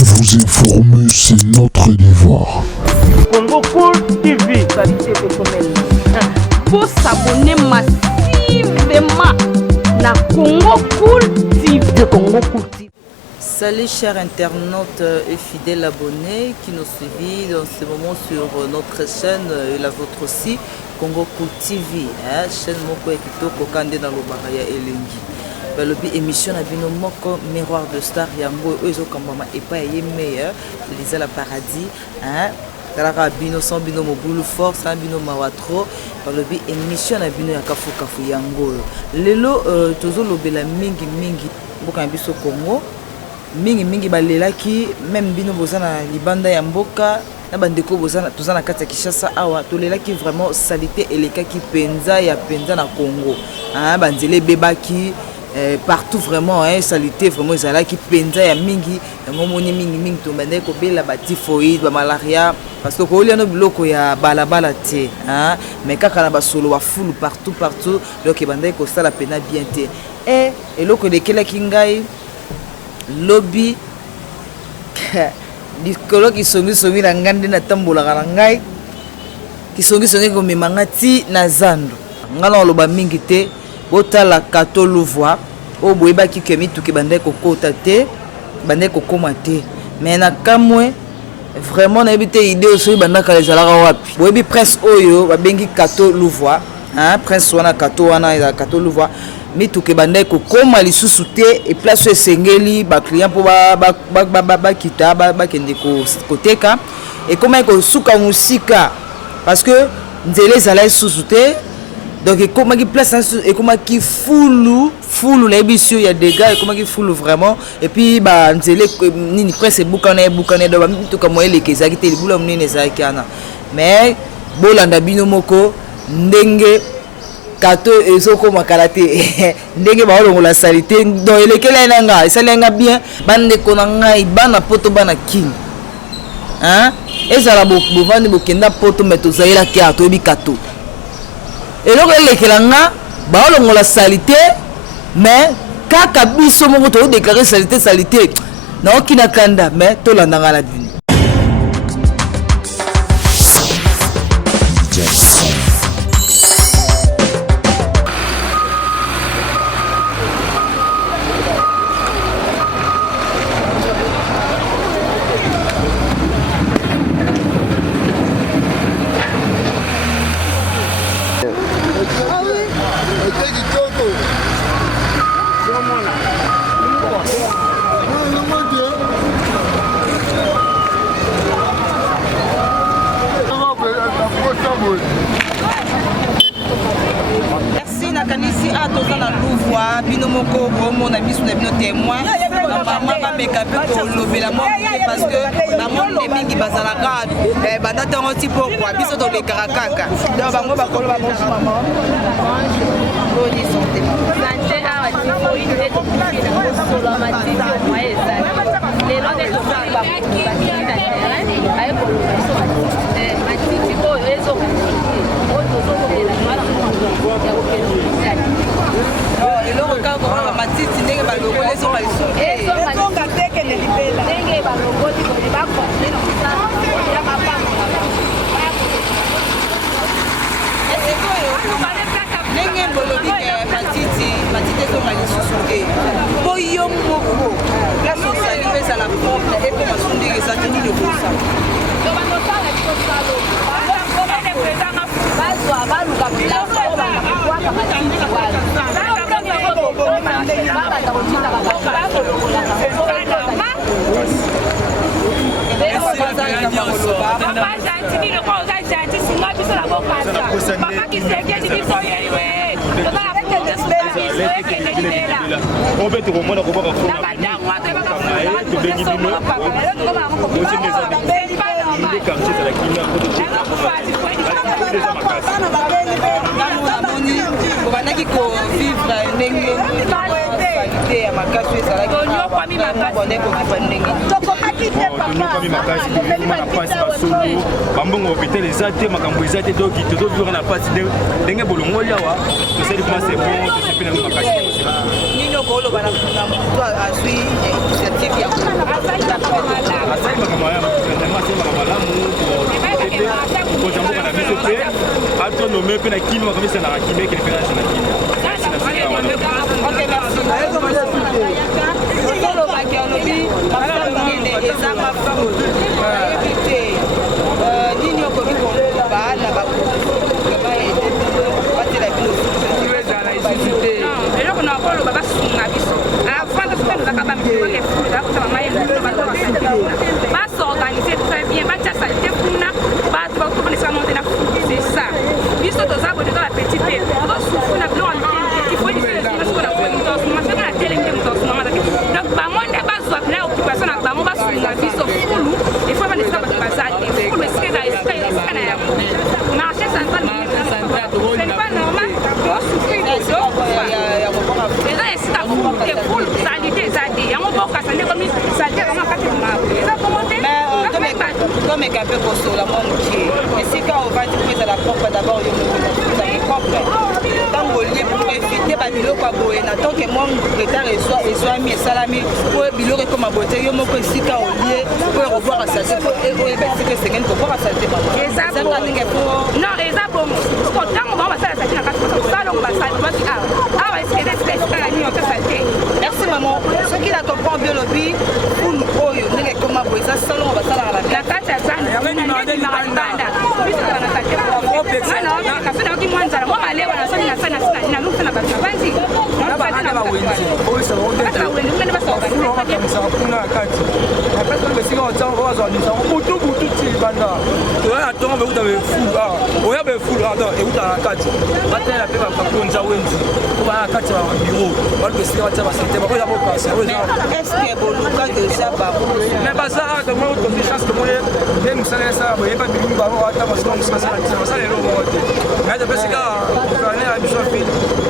Vous informer, c'est notre devoir. Congo Cool TV. Faut s'abonner massivement na Congo Cool TV. Congo Cool TV. Salut chers internautes et fidèles abonnés qui nous suivent dans ce moment sur notre chaîne et la vôtre aussi, Congo Cool TV. Chaîne moko ekitoko kande na lobaraya elengi. Balobi émission na bino moko miroir de star yango ezo kambama epa ye meilleur Lisa la paradis Taraka bino sans bino mobulu fort sans bino mawatro balobi émission na bino ya kafu kafu yango lelo tozo lobela mingi mboka biso Congo mingi balelaki même bino bozana libanda ya mboka na bandeko bozana tozana kati ya Kinshasa awa tolelaki vraiment salité elekaki penza ya penza na Congo banzele bebaki partout vraiment salité vraiment ezala ki penza ya mingi ngomoni mingi tombande ko bela ba typhoïde ba malaria parce que ko liano biloko ya balabala te mais kaka na ba solo wa full partout donc ebande ko sala pena bien te eloko lekela kingai lobby dikolo ki songi na ngande na tambola kana ngai ki songi ko memangati na zando ngala loba mingi te botala kato louvois o boyeba ki kemi tuki bande kokota te bande kokoma te mais na kamwe vraiment na ebite idée so banda kala ezalaka wapi boyebi presse oyo babengi kato louvois presse wana kato wana ya kato louvois mituke bande kokoma lisusu te et place esengeli ba client po ba kita ba kende koteka et comment ko suka musika parce que nzele ezala lisusu te. Donc comment qui place et comment qui foule la émission il y a des gars et comment qui foule vraiment et puis bah nzele nini presse bukane do tout comme ele kezaki te libula munene ezaki ana mais bolanda bino moko ndenge kato ezoko makalate ndenge ba olongola salité donc elekela nanga esalenga bien bande konanga ibana poto bana king ezala bovandi bokenda poto meto zaira ki atobi kato eloko elekelanga baolongola salité mais kaka biso moko to déclarer salité na okina kanda mais to landanga la dini Merci nakanisi toza na louvois bino moko bomona biso na bino témoin maman ba meka pe ko lobela mo parce que na monde mingi bazalaka banda tango ti pourquoi biso to le karakaka donc bango ba kolo ba bonjour maman boni santé awa ti ko ide to pina ko solo mati moi eza les lois de tout ba ay ko mati ti ko ezo eloko kaka koba matiti ndenge baloko ezonga ezonga teke ne libela ndenge baloko tikone bakonde na kosala ya mapango ndenge bolobi matiti ezonga lisusu te po yo moko place osali mpe ezala propre ekomasa ndenge eza te nini okosala bazwa baluka biloko bakwaka matiti wana obandaki kovivre ndenge salite ya makasi ezalaki makasi na pasi basolo bambongo hopital eza te makambo eza te donc tozovivre na pasi ndenge bolongoli awa tosali kuma c'est bon tosepi nango makasi nini okoloba na moto azwi initiative ya et puis la kim comme ça na kim qui fait la kim. Ok, merci. Solo bakianobi, ezanga food. Éviter. Nini okoki koloba na bakoloba ete batela bino. eloko na koloba basunga biso avant tozaka bamikoke fula kotala mayembe basorganize très bien batia salite kuna bato bakokonesaka monte na futi c'est ça biso toza boye toza bapetit pe tosufuna biloko na telenge mutosumamazaki donc bango nde bazwa na occupation na bango basunga biso fulu ifo banesika bato baza te fulu esika na yango marché central c'est pas normal tosufrir eza esika fuke fulu salite eza te yango bokasa nde komi salite kama kati eza komo te tomeka mpe kosola mwa mokie esika ovandi mpo ezala propre d'abord yo ezali propre ntango olie pour évite babiloko ya boye na tanke mwa retard ezwami esalami po biloko ekoma boye te yo moko esika olie po ekobwaka salite po oyeba esika esengeni kobwaka salite non eza bongo ntango bango basala salite na kati salongo basalibaki awa esika na nini oke salite merci maman soki na comprend bien lobi fulu oyo ndenge ekoma boye eza salongo basalaka na kati ya zandibanda biso naoki mwa nzala mwa malewa nasali nalufuna bato na bandi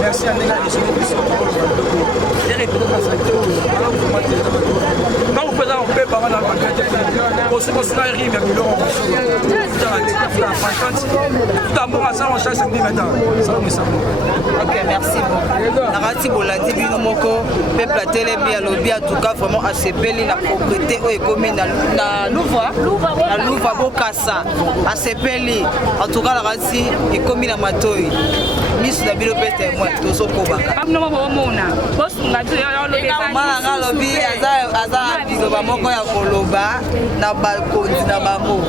merci à Néga et son quand vous faites un peu par an, on se considère à rire, mais nous l'aurons. Ok, merci beaucoup. Narati Bolandi Bino Moko, peuple à Télémi à Lobby, en tout cas, vraiment assez belle la propriété où est commune à Louva Bokassa, assez belle. En tout cas, Narati est commune à Matoy. Miss la Bilo Pete, moi, tout ça pour Baka. Malanga Lobby, Aza Biloba Moko ya Koloba, Nabakondi, Nabamo.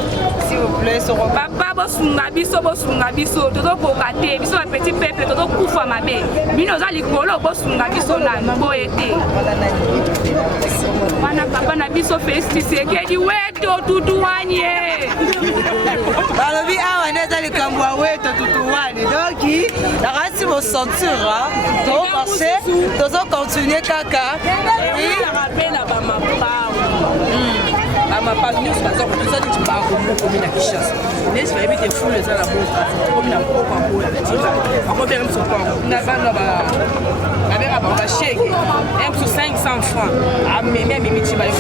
S'il vous plaît, sur papa bosunga biso toto kokate biso ba petit peuple toto kufa mabe bino za likolo bosunga biso na boye te wana papa na biso festisé kedi weto tutuwanie balobi awa neza likambo ya weto tutuwane donc nakati mo ceinture to marché tozo continuer kaka rapela ba mapau news par exemple nous allons tu parles comme commune à Kinshasa n'est-ce pas éviter fou les à la bonne comme na ko pa ko la tika ako bien so pa na bana ba avec ba chèque m sur 500 francs a meme mimi ba yo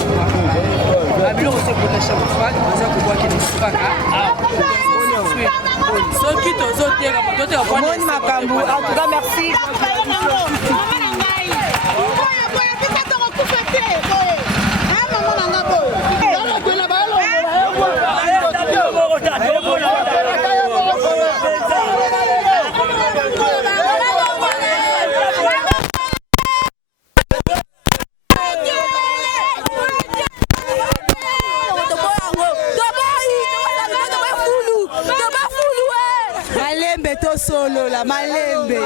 abilo ko se ko na chaque fois ça ko boire que des spaka so qui tozo tera to te ko moni makambu en tout cas merci solo la malembe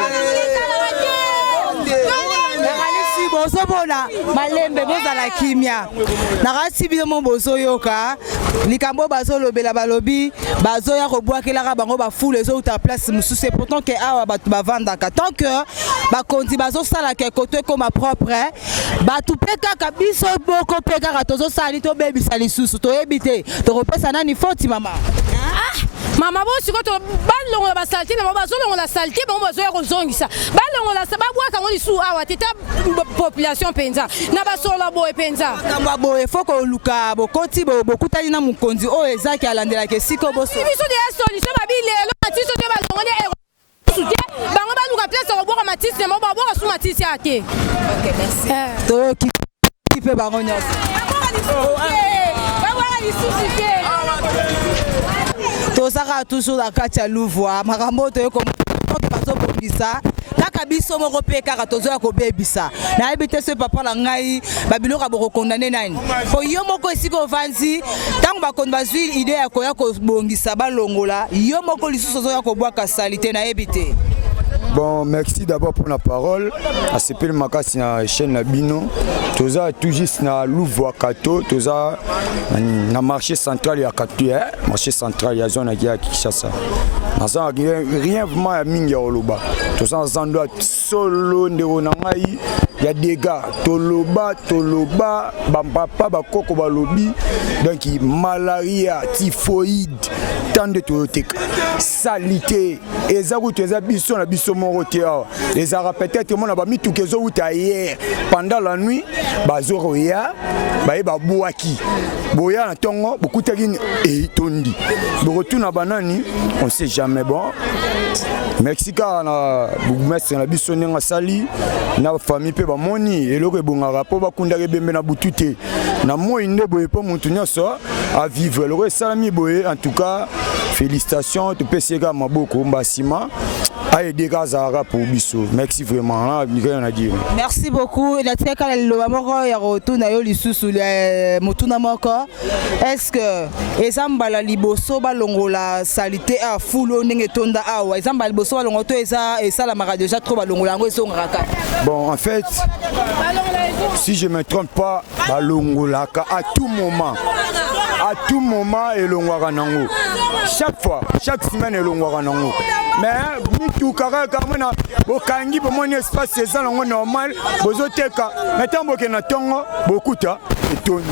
bozobona malembe bozala kimia nakasi bino mo bozoyoka likambo bazolobela balobi bazoya kobwakelaka bango bafule ezouta place mosusu pourtant ke awa bato bavandaka tant que bakonzi bazosalaka koto ekoma propre bato mpe kaka biso boko mpe kaka tozosali tobebisa lisusu toyebi te tokopesa nani foti mama mama bo siko to balongo ba salté na ba zolongo la salté ba bo zoya ko zongisa balongo la sababwa kango lisu awa teta population penza na ba sola boye penza kamba boye foko luka bokoti bokutali na mukonzi o ezaki alandela ke siko boso biso de solution ba bilelo matiso te balongo ne soutien bango ba luka place ko boka matisi mo ba boka su matisi ate. OK merci to ki pe bango nyos tozaka toujours la kati ya Louvois makambo to bebisa kaka biso moko pe kaka tozoya kobebisa nayebi te so papa na ngai babiloko abokokondane nani po yo moko esika ovanzi ntango bakondi bazwi ide ya koya kobongisa balongola yo moko lisusu ozoya kobwaka salite nayebi te. Bon, merci d'abord pour la parole. À ce peu makasi na chaîne na bino. Toza tout juste na Louvois Kato, toza na marché central ya Kato, marché central ya zone ya Kinshasa. Naza rien vraiment ya mingi ya oloba. Toza zando solo ndeko na ngai ya dégâts. Toloba bambapa bakoko balobi donc malaria, typhoïde, tant de toteka. Salité, ezaku toza biso na biso les arabes peut-être mon abami tout que zo hier pendant la nuit bazoro ya ba boaki boya na tongo beaucoup tagine et tondi de retour na banani on sait jamais bon Mexica na bougmestre na biso nenga sali na famille pe ba moni eloko ebongaka po bakunda bembe na butute na moi ndebo po muntu nyoso à vivre le salami boye en tout cas félicitations te pesega maboko mbasima aïe des gars à pour biso merci vraiment là rien à dire. Merci beaucoup la teka le moko ya rotuna yo lisusu motuna moko est-ce que ezamba la liboso balongola salité a fulo ndenge tonda awa ezamba liboso balongo to eza la mara déjà trop balongola ngo esongaka. Bon en fait si je me trompe pas balongola à tout moment elongwaka nango chaque fois chaque semaine elongwaka nango mais mitu kaka kamona bokangi bomoni espace eza nango normal bozoteka metambo ke na tongo bokuta etoni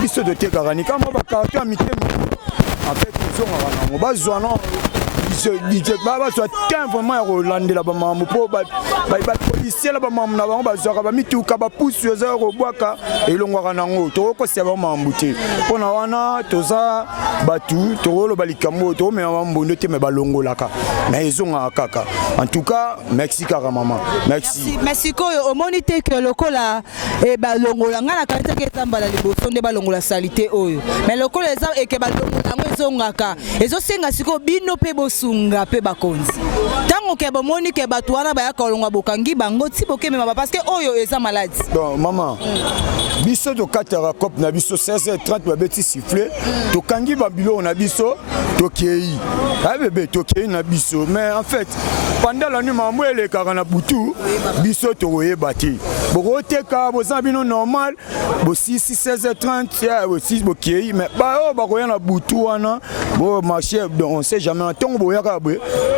biso de teka ni kama ba carton mitemi en fait ezongaka nango bazwa non baba soit vraiment ya kolandela bamambo mpo bapolisier la bamambo na bango bazwaka bamituka bapusu eza kobwaka elongwaka nango tokokosia bamambo te mpona wana toza batu tokoloba likambo tokomema bambondo te me balongolaka me ezongaka kaka en tout cas merci kaka mama merci koyo omoni te ke lokola balongola nga na kalitaki ezambala liboso nde balongola salite oyo me lokola eza eke balongola yango ezongaka ezosenga sikoyo bino mpe bosunga pe bakonzi tango ke bomoni ke bato wana bayaka olonga bokangi bango ti bokemema parce que oyo eza maladi. Donc maman biso tokataka cope na biso 16h30 babeti siffler tokangi babilo na biso tokei bébé tokei na biso mais en fait pendant la nuit mambo elekaka na butu biso tokoyeba te bokoteka boza bino normal bo 16h30 aussi bokei mais ba bakoya na butu wana bo marché on sait jamais ntongo boyaka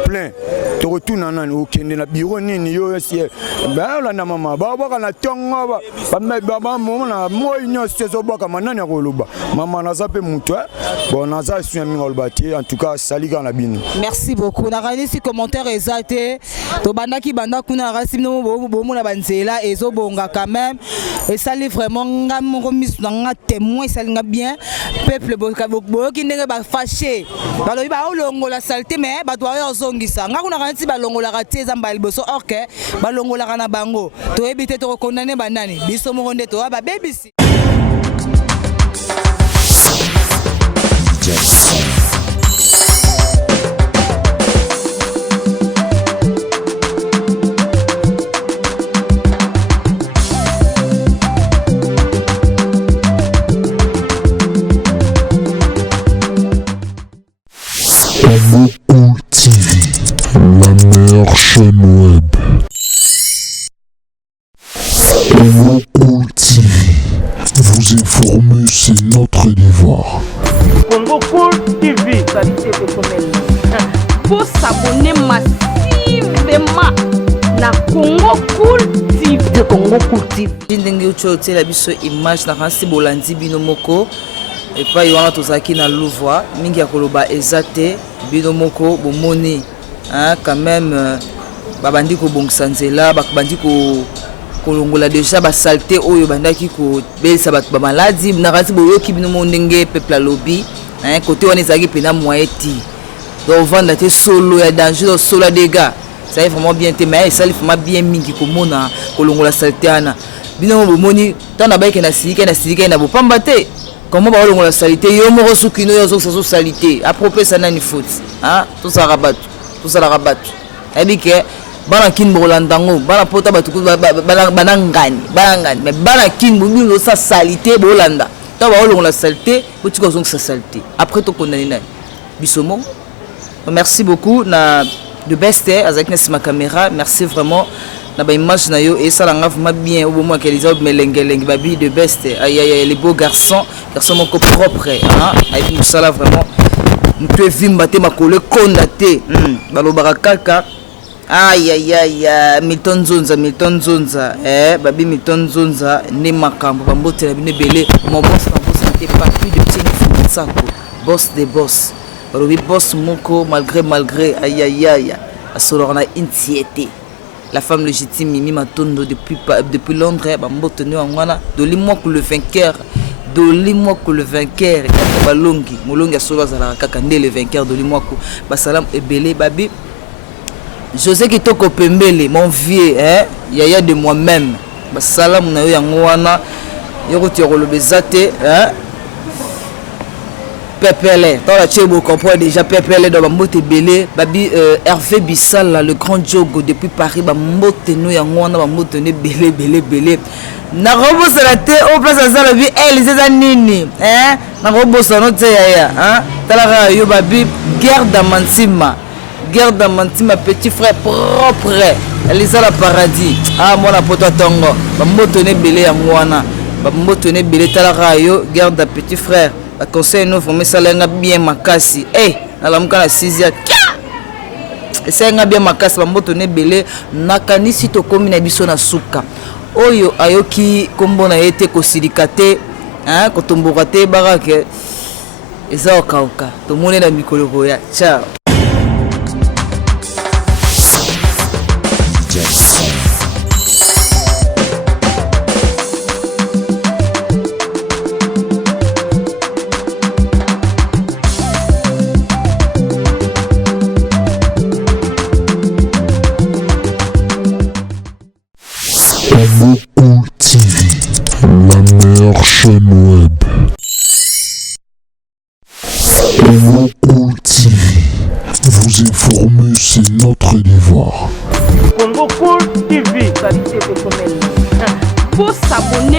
plein to retourna nani okende na bureau nini yo si ba la na mama ba boka na tongo ba mona moi nyonso ezobwaka manani akoloba mama naza pe mutu bon naza su mingi olbati en tout cas salika na bino. Merci beaucoup na kanisi commentaire ezate to bandaki banda kuna rasi no bomona banzela ezobonga quand même et ça li vraiment ngam remis na témoin ça linga bien peuple boki ndenge ba fâché balobi ba olongola saleté mais ba doit ozongisa nga kuna kanisi balongola raté zamba liboso orke balongola kana bango to ebité to condamner banani biso mo nde to ba babisi. Congo TV, la meilleure chaîne web. Congo TV, vous informer c'est notre devoir. Congo TV, pour s'abonner massivement na Congo TV. Congo TV. Ndenge uchote la biso image na kansi bolandi bino moko. Et pas yoana tozaki na Louvois mingi ya koloba ezate bino moko bomoni hein quand même babandi ko bongisa nzela babandi ko kolongola déjà ba saleté oyo bandaki ko belisa bato ba maladie na kasi boyoki bino mondenge peuple lobby hein côté on ezaki pena moyeti donc vendre te solo ya danger solo ya dégâts ça est vraiment bien te mais ça il faut bien mingi ko mona kolongola saleté ana bino bomoni tana baike na silika na bopamba te. Comment va on la salité? Yo mo sukino yo zo salité. À propos ça nani foot. Hein? Tout ça rabat. Tout ça la rabat. Et bien que bana kin bolandango bana pota batuku banangani mais bana kin bolingo sa salité bolanda to ba olongo la salité botika ozong sa salité après to condamner bisomo. Merci beaucoup na de best avec ma caméra, merci vraiment na ba image na yo et ça la vraiment bien au moment qu'elle disait melengeleng babi de best aïe les beaux garçons mon propre hein avec nous ça là vraiment nous tu vimba te makole kondaté balobaka kaka aïe Milton Zonza babi Milton Zonza ne makambo bambote na bine belé mon boss n'était pas plus de petit Fumatsako boss des boss balobi boss moko malgré aïe asolo na intiété la femme légitime Mimi Matondo depuis Londres bambote ne ngwana dolimo que le vainqueur balongi molongi asolo azala kaka ndé le vainqueur dolimo ko basalam ebele babi José Kitoko Pembele, mon vieux, yaya de moi-même. Salam na yo yango wana yoko tiolo bezate Pepele. Dans la Tchèbo comprend déjà Pepele dans Bambote Belé, babi Hervé Bissal le grand jogo depuis Paris Bambote no yango wana Bambote ne belé. Na robo salate au place à la vie elle c'est nini na robo sanote yaya tala yo babi guerre d'Amantima. Guerre d'Amantima, petit frère propre. Elisa la paradis. Ah, moi la poto tongo. Bambotoné belé à moana. Bambotoné belé talarayo. Guerre d'un petit frère. La conseil nous faut mettre ça là bien makasi. Eh, na la muka na 6e. Et ça nga bien makasi. Bambotoné belé. Nakani si to komi na biso na suka. Oyo ayoki kombo na yete kosilikate. Kotombokate barake. Eza okauka. Tomone na mikolo boya. Ciao. Congo TV, la meilleure chaîne web. Congo TV, vous informer c'est notre devoir. Congo TV. Pour s'abonner